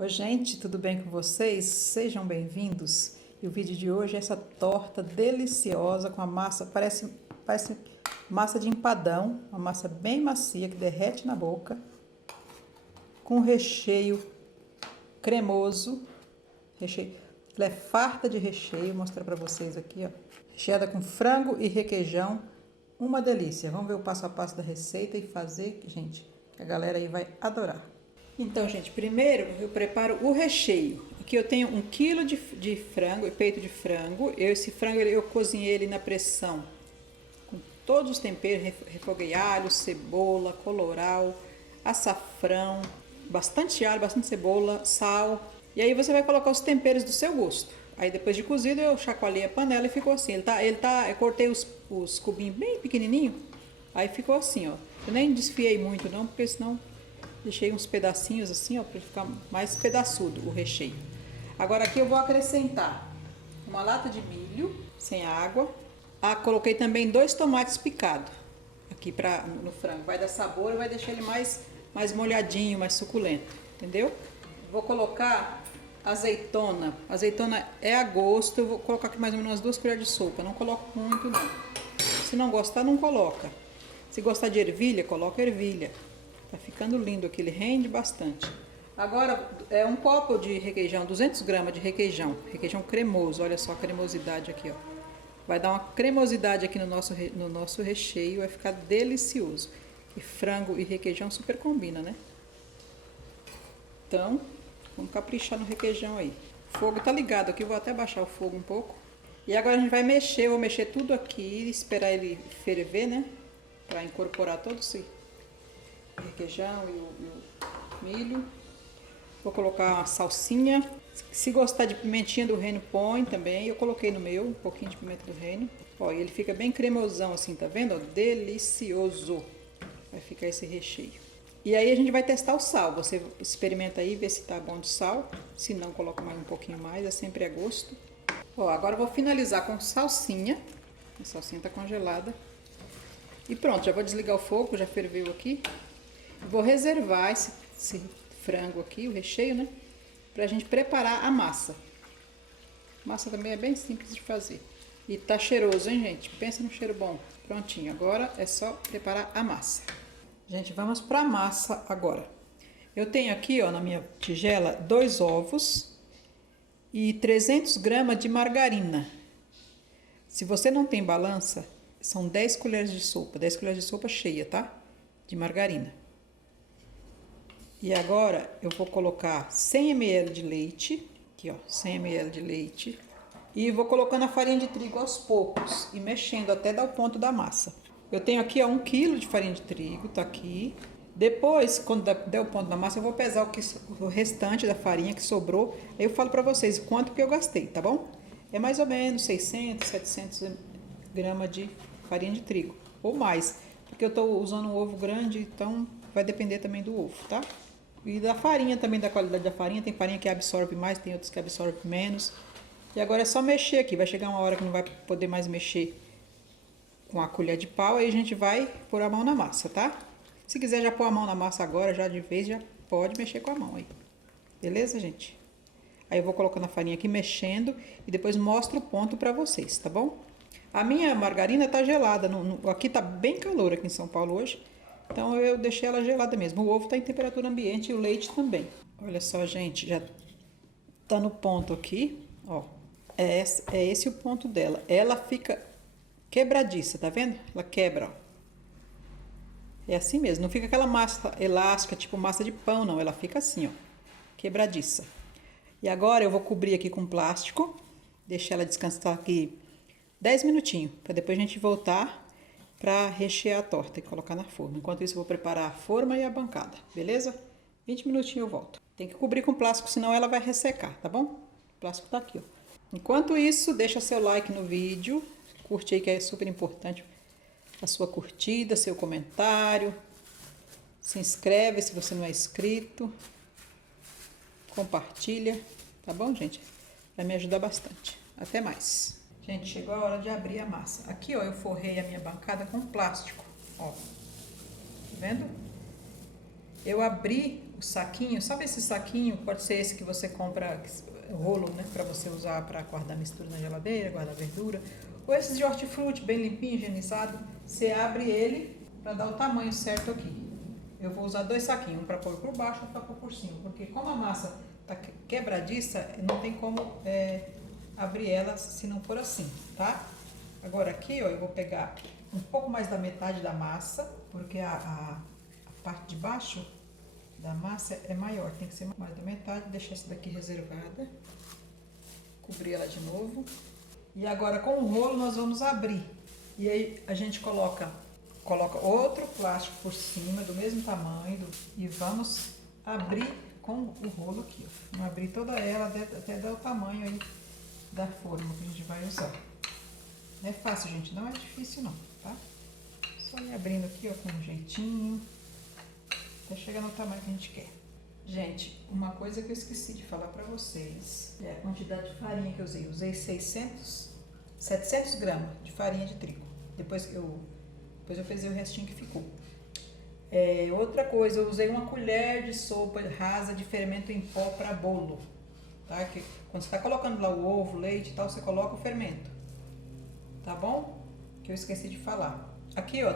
Oi, gente, tudo bem com vocês? Sejam bem-vindos. E o vídeo de hoje é essa torta deliciosa com a massa, parece massa de empadão, uma massa bem macia que derrete na boca, com recheio cremoso, ela é farta de recheio, vou mostrar para vocês aqui, ó. Recheada com frango e requeijão, uma delícia. Vamos ver o passo a passo da receita e fazer, gente, que a galera aí vai adorar. Então, gente, primeiro eu preparo o recheio. Aqui eu tenho 1 kg de frango, peito de frango. Esse frango eu cozinhei ele na pressão com todos os temperos, refoguei alho, cebola, colorau, açafrão, bastante alho, bastante cebola, sal. E aí você vai colocar os temperos do seu gosto. Aí depois de cozido eu chacoalhei a panela e ficou assim. Eu cortei os cubinhos bem pequenininho. Aí ficou assim, ó. Eu nem desfiei muito não, porque senão deixei uns pedacinhos assim, ó, para ficar mais pedaçudo o recheio. Agora aqui eu vou acrescentar uma lata de milho sem água. Coloquei também 2 tomates picados aqui no frango. Vai dar sabor e vai deixar ele mais molhadinho, mais suculento, entendeu? Vou colocar azeitona. Azeitona é a gosto. Eu vou colocar aqui mais ou menos umas 2 colheres de sopa. Não coloco muito não. Se não gostar, não coloca. Se gostar de ervilha, coloca ervilha. Tá ficando lindo aqui, ele rende bastante. Agora, 1 copo de requeijão, 200 gramas de requeijão cremoso, olha só a cremosidade aqui, ó. Vai dar uma cremosidade aqui no nosso recheio, vai ficar delicioso. E frango e requeijão super combina, né? Então, vamos caprichar no requeijão aí. O fogo tá ligado aqui, vou até baixar o fogo um pouco. E agora a gente vai mexer, eu vou mexer tudo aqui, esperar ele ferver, né? Pra incorporar todo esse requeijão e o milho. Vou colocar uma salsinha. Se gostar de pimentinha do reino, põe também. Eu coloquei no meu um pouquinho de pimenta do reino. Ó, e ele fica bem cremosão assim, tá vendo? Ó, delicioso. Vai ficar esse recheio. E aí a gente vai testar o sal. Você experimenta aí, vê se tá bom de sal. Se não, coloca mais um pouquinho mais, é sempre a gosto. Ó, agora eu vou finalizar com salsinha. A salsinha tá congelada. E pronto, já vou desligar o fogo, já ferveu aqui. Vou reservar esse frango aqui, o recheio, né? Pra gente preparar a massa. A massa também é bem simples de fazer. E tá cheiroso, hein, gente? Pensa no cheiro bom. Prontinho, agora é só preparar a massa. Gente, vamos pra massa agora. Eu tenho aqui, ó, na minha tigela, 2 ovos e 300 gramas de margarina. Se você não tem balança, são 10 colheres de sopa. 10 colheres de sopa cheia, tá? De margarina. E agora eu vou colocar 100 ml de leite, aqui ó, 100 ml de leite. E vou colocando a farinha de trigo aos poucos e mexendo até dar o ponto da massa. Eu tenho aqui ó, 1 kg de farinha de trigo, tá aqui. Depois, quando der o ponto da massa, eu vou pesar o restante da farinha que sobrou. Aí eu falo pra vocês quanto que eu gastei, tá bom? É mais ou menos 600, 700 gramas de farinha de trigo, ou mais. Porque eu tô usando um ovo grande, então vai depender também do ovo, tá? E da farinha também, da qualidade da farinha. Tem farinha que absorve mais, tem outras que absorve menos. E agora é só mexer aqui. Vai chegar uma hora que não vai poder mais mexer com a colher de pau. Aí a gente vai pôr a mão na massa, tá? Se quiser já pôr a mão na massa agora, já de vez, já pode mexer com a mão aí. Beleza, gente? Aí eu vou colocando a farinha aqui, mexendo. E depois mostro o ponto pra vocês, tá bom? A minha margarina tá gelada. Aqui tá bem calor aqui em São Paulo hoje. Então eu deixei ela gelada mesmo. O ovo tá em temperatura ambiente e o leite também. Olha só, gente, já tá no ponto aqui, ó. É esse o ponto dela. Ela fica quebradiça, tá vendo? Ela quebra, ó. É assim mesmo, não fica aquela massa elástica, tipo massa de pão, não. Ela fica assim, ó, quebradiça. E agora eu vou cobrir aqui com plástico, deixar ela descansar aqui 10 minutinhos, para depois a gente voltar para rechear a torta e colocar na forma. Enquanto isso eu vou preparar a forma e a bancada, beleza? 20 minutinhos eu volto. Tem que cobrir com plástico, senão ela vai ressecar, tá bom? O plástico tá aqui, ó. Enquanto isso, deixa seu like no vídeo, curte aí que é super importante a sua curtida, seu comentário. Se inscreve se você não é inscrito. Compartilha, tá bom, gente? Vai me ajudar bastante. Até mais. Gente, chegou a hora de abrir a massa. Aqui, ó, eu forrei a minha bancada com plástico, ó. Tá vendo? Eu abri o saquinho, sabe esse saquinho? Pode ser esse que você compra, rolo, né? Para você usar para guardar mistura na geladeira, guardar verdura. Ou esses de hortifruti, bem limpinho, higienizado. Você abre ele para dar o tamanho certo aqui. Eu vou usar 2 saquinhos, um para pôr por baixo e um para pôr por cima. Porque como a massa tá quebradiça, não tem como abrir ela se não for assim, tá? Agora aqui, ó, eu vou pegar um pouco mais da metade da massa, porque a parte de baixo da massa é maior, tem que ser mais da metade. Deixar essa daqui reservada, cobrir ela de novo. E agora com o rolo nós vamos abrir. E aí a gente coloca outro plástico por cima do mesmo tamanho e vamos abrir com o rolo aqui, ó. Vamos abrir toda ela até dar o tamanho aí da forma que a gente vai usar. Não é fácil, gente, não é difícil não, tá? Só ir abrindo aqui, ó, com um jeitinho, até chegar no tamanho que a gente quer. Gente, uma coisa que eu esqueci de falar pra vocês é a quantidade de farinha que eu usei. Usei 700 gramas de farinha de trigo. Depois eu fiz o restinho que ficou. Outra coisa, eu usei uma colher de sopa rasa de fermento em pó para bolo. Tá? Que quando você está colocando lá o ovo, leite e tal, você coloca o fermento. Tá bom? Que eu esqueci de falar. Aqui, ó,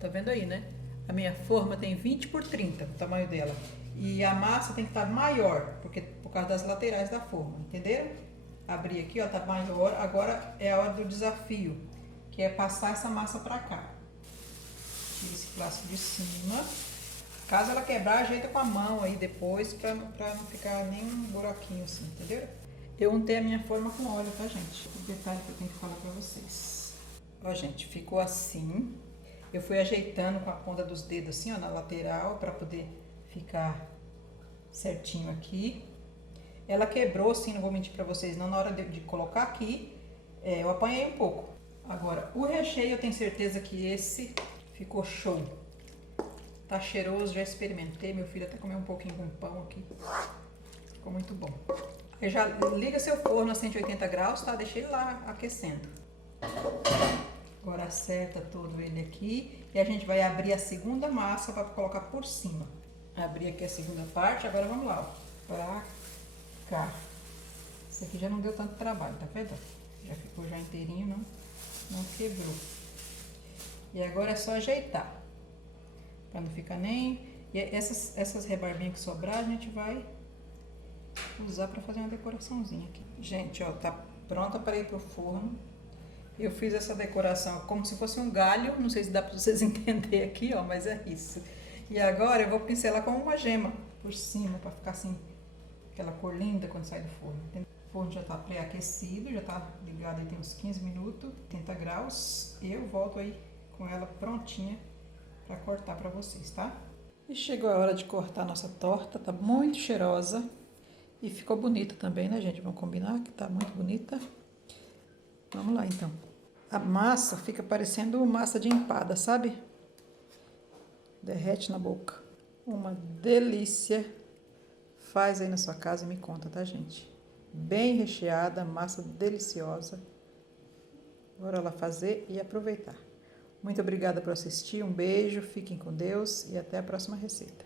tá vendo aí, né? A minha forma tem 20 por 30, o tamanho dela. E a massa tem que estar maior, por causa das laterais da forma, entenderam? Abri aqui, ó, tá maior. Agora é a hora do desafio, que é passar essa massa para cá. Tira esse plástico de cima. Caso ela quebrar, ajeita com a mão aí depois, pra não ficar nenhum buraquinho assim, entendeu? Eu untei a minha forma com óleo, tá, gente? O detalhe que eu tenho que falar pra vocês. Ó, gente, ficou assim. Eu fui ajeitando com a ponta dos dedos assim, ó, na lateral, pra poder ficar certinho aqui. Ela quebrou, sim, não vou mentir pra vocês, não. Na hora de colocar aqui, eu apanhei um pouco. Agora, o recheio, eu tenho certeza que esse ficou show. Tá cheiroso, já experimentei. Meu filho até comeu um pouquinho com pão aqui. Ficou muito bom. Aí já liga seu forno a 180 graus, tá? Deixa ele lá aquecendo. Agora acerta todo ele aqui. E a gente vai abrir a segunda massa para colocar por cima. Abri aqui a segunda parte. Agora vamos lá, ó. Pra cá. Esse aqui já não deu tanto trabalho, tá vendo? Já ficou já inteirinho, não quebrou. E agora é só ajeitar. Pra não ficar nem... E essas rebarbinhas que sobrar, a gente vai usar pra fazer uma decoraçãozinha aqui. Gente, ó, tá pronta para ir pro forno. Eu fiz essa decoração como se fosse um galho. Não sei se dá pra vocês entenderem aqui, ó, mas é isso. E agora eu vou pincelar com uma gema por cima, pra ficar assim, aquela cor linda quando sai do forno. O forno já tá pré-aquecido, já tá ligado aí tem uns 15 minutos, 80 graus. E eu volto aí com ela prontinha para cortar para vocês, tá? E chegou a hora de cortar a nossa torta, tá muito cheirosa e ficou bonita também, né, gente? Vamos combinar que tá muito bonita. Vamos lá, então. A massa fica parecendo massa de empada, sabe? Derrete na boca. Uma delícia. Faz aí na sua casa e me conta, tá, gente? Bem recheada, massa deliciosa. Bora lá fazer e aproveitar. Muito obrigada por assistir, um beijo, fiquem com Deus e até a próxima receita.